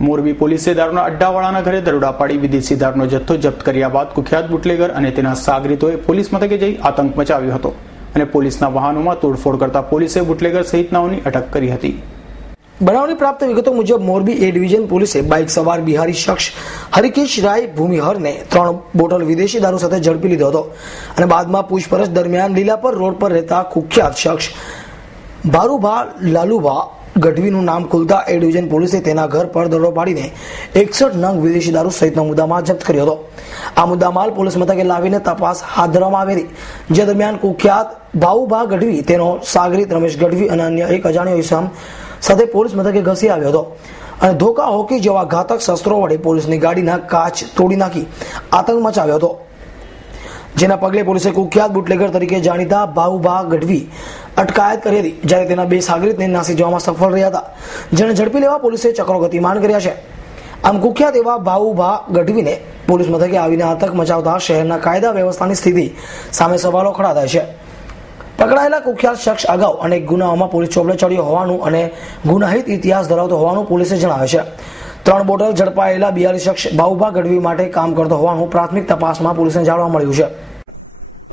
મોરબી પોલીસે દારૂના અડ્ડાવાળાના ઘરે દરોડા પાડી વિદેશી દારૂનો જથ્થો જપ્ત કર્યા બાદ કુખ્યાત બુટલેગર અને તેના સાગરીતોએ પોલીસ મથકે જઈ આતંક મચાવ્યો હતો અને પોલીસના વાહનોમાં તોડફોડ કરતા પોલીસે બુટલેગર સહિતનાઓની અટક કરી હતી. બનાવની પ્રાપ્ત વિગતો મુજબ મોરબી એ ડિવિઝન પોલીસે બાઇક સવાર બિહારી શખ્સ હરિકેશ રાય ભૂમિહરને ત્રણ બોટલ વિદેશી દારૂ સાથે ઝડપી લીધો હતો અને બાદમાં પૂછપરછ દરમિયાન લીલાપર રોડ પર રહેતા કુખ્યાત શખ્સ ભારુભા લાલુભા ગઢવીનું નામ ખુલતા એ ડિવિઝન પોલીસે તેના ઘર પર દરોડો પાડીને એકસઠ નંગ વિદેશી દારૂ સહિતનો મુદ્દામાલ જપ્ત કર્યો હતો. આ મુદ્દામાલ પોલીસ મથકે લાવીને તપાસ હાથ ધરવામાં આવી હતી. જે દરમિયાન કુખ્યાત ભાઉભા ગઢવી, તેનો સાગરીત રમેશ ગઢવી અને અન્ય એક અજાણ્યો ઇસમ સાથે પોલીસ મથકે ઘસી આવ્યો હતો. અને ધોકા હોકી જેવા ઘાતક શસ્ત્રો વડે પોલીસની ગાડીના કાચ તોડી નાખી, આતંક મચાવ્યો હતો. જેના પગલે પોલીસે કુખ્યાત બુટલેગર તરીકે જાણીતા ભાવુભા ગઢવી અટકાયત કરી હતી, જ્યારે તેના બે સાગરીતને નાસી જવામાં સફળ રહ્યા હતા. જેને ઝડપી લેવા પોલીસે ચક્રો ગતિમાન કર્યા છે. આમ કુખ્યાત એવા ભાવુભા ગઢવીને પોલીસ મથકે આવીને આતંક મચાવતા શહેરના કાયદા વ્યવસ્થાની સ્થિતિ સામે સવાલો ખડા થાય છે. પકડાયેલા કુખ્યાત શખ્સ અગાઉ અનેક ગુનાઓમાં પોલીસ ચોપડે ચડ્યો હોવાનું અને ગુનાહિત ઇતિહાસ ધરાવતો હોવાનું પોલીસે જણાવે છે. ત્રણ બોટલ ઝડપાયેલા બિહારી શખ્સ બાઉભા ગઢવી માટે કામ કરતો હોવાનું પ્રાથમિક તપાસમાં પોલીસને જાણવા મળ્યું છે.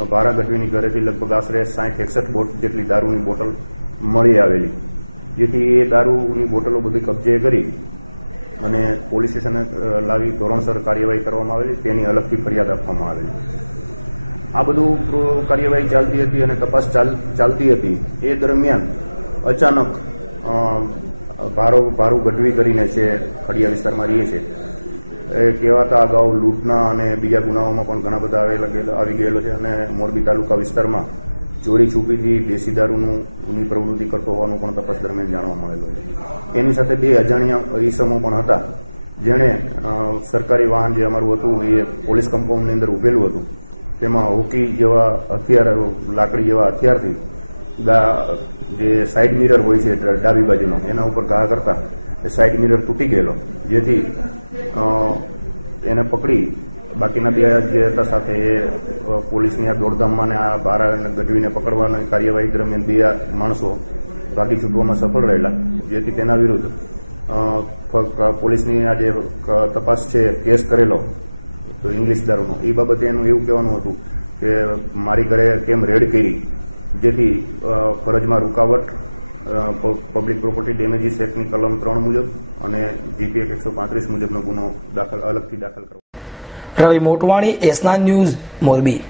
ભારા ગઢવીની ઘરેથી લગભગ આશરે સાઠ એકસઠ બોટ જેટલી દારૂની બોટલ મળી આવેલી, જેથી એ દારૂની બોટલો બધી કબજે કરી અને પોલીસ સ્ટેશને લાવી ધોરણસર કાર્યવાહી કરવામાં આવેલી, તેની અલગથી ફરિયાદ આપવામાં આવેલી. આ બધું કાર્યવાહી ચાલતી હતી અને તપાસ ચાલ- ચાલતી હતી. એ દરમિયાન અચાનક ભારો, ભારું ગઢવી કરીને છે, ખડિયા વિસ્તારમાં રહીએ છે એ કહેવાતા અગાઉ લૂંટના અને બીજા ગુનાઓમાં પણ ઘણા બધા આવેલા આવી ગયેલો છે અને મોરબી તાલુકા વિસ્તારમાં ચોરી છુપીથી દેશી દારૂનું ગુની પ્રવૃત્તિ કરતો હોવાનું પણ તપાસ દરમિયાન જાણવા મળેલું છે. એની સાથે બે અજાણ્યા ઈસમો પણ હતા. જેણે સરકારી વાહન જે અમારું હતું, એ પોલીસ કમ્પાઉન્ડની અંદર ઉભેલું હતું. તેમાં હોકી જેવા હથિયાર, લાકડી જેવા હથિયારથી જે સાઇડ મિરર હોય છે ડાબી બાજુનો, એના ઉપર ઘા કરતા, એ સાઇડ મિરર તૂટી ગયેલો. જેથી એને પકડી બાકીના બે જે હતા સાથે એ પોલીસની આ દોડધામમાં ને આ બારા ગઢવીને પકડવાની કાર્યવાહી દરમિયાન બે માણસો ભાગી છૂટવામાં સફળ રહેલા. જેથી તેના વિરુદ્ધ પોલીસની આ જે તપાસ છે, કેસ કરેલો ઇંગ્લિશ દારૂનો. એ બાબતે એનું એવું કહેવાનું હતું કે, મારી ઘરે કેમ રેડ કરી? જેથી ફરજમાં રૂકાવટ પબ્લિક પ્રોપર્ટી ડેમેજીસ એક્ટની કલમ ત્રણ મુજબ અને જીપીએક એકસો પાંત્રીસ મુજબનો ગુનો દાખલ, અલગથી દાખલ કરવો રવિ મોટવાણી એસના ન્યૂઝ મોરબી.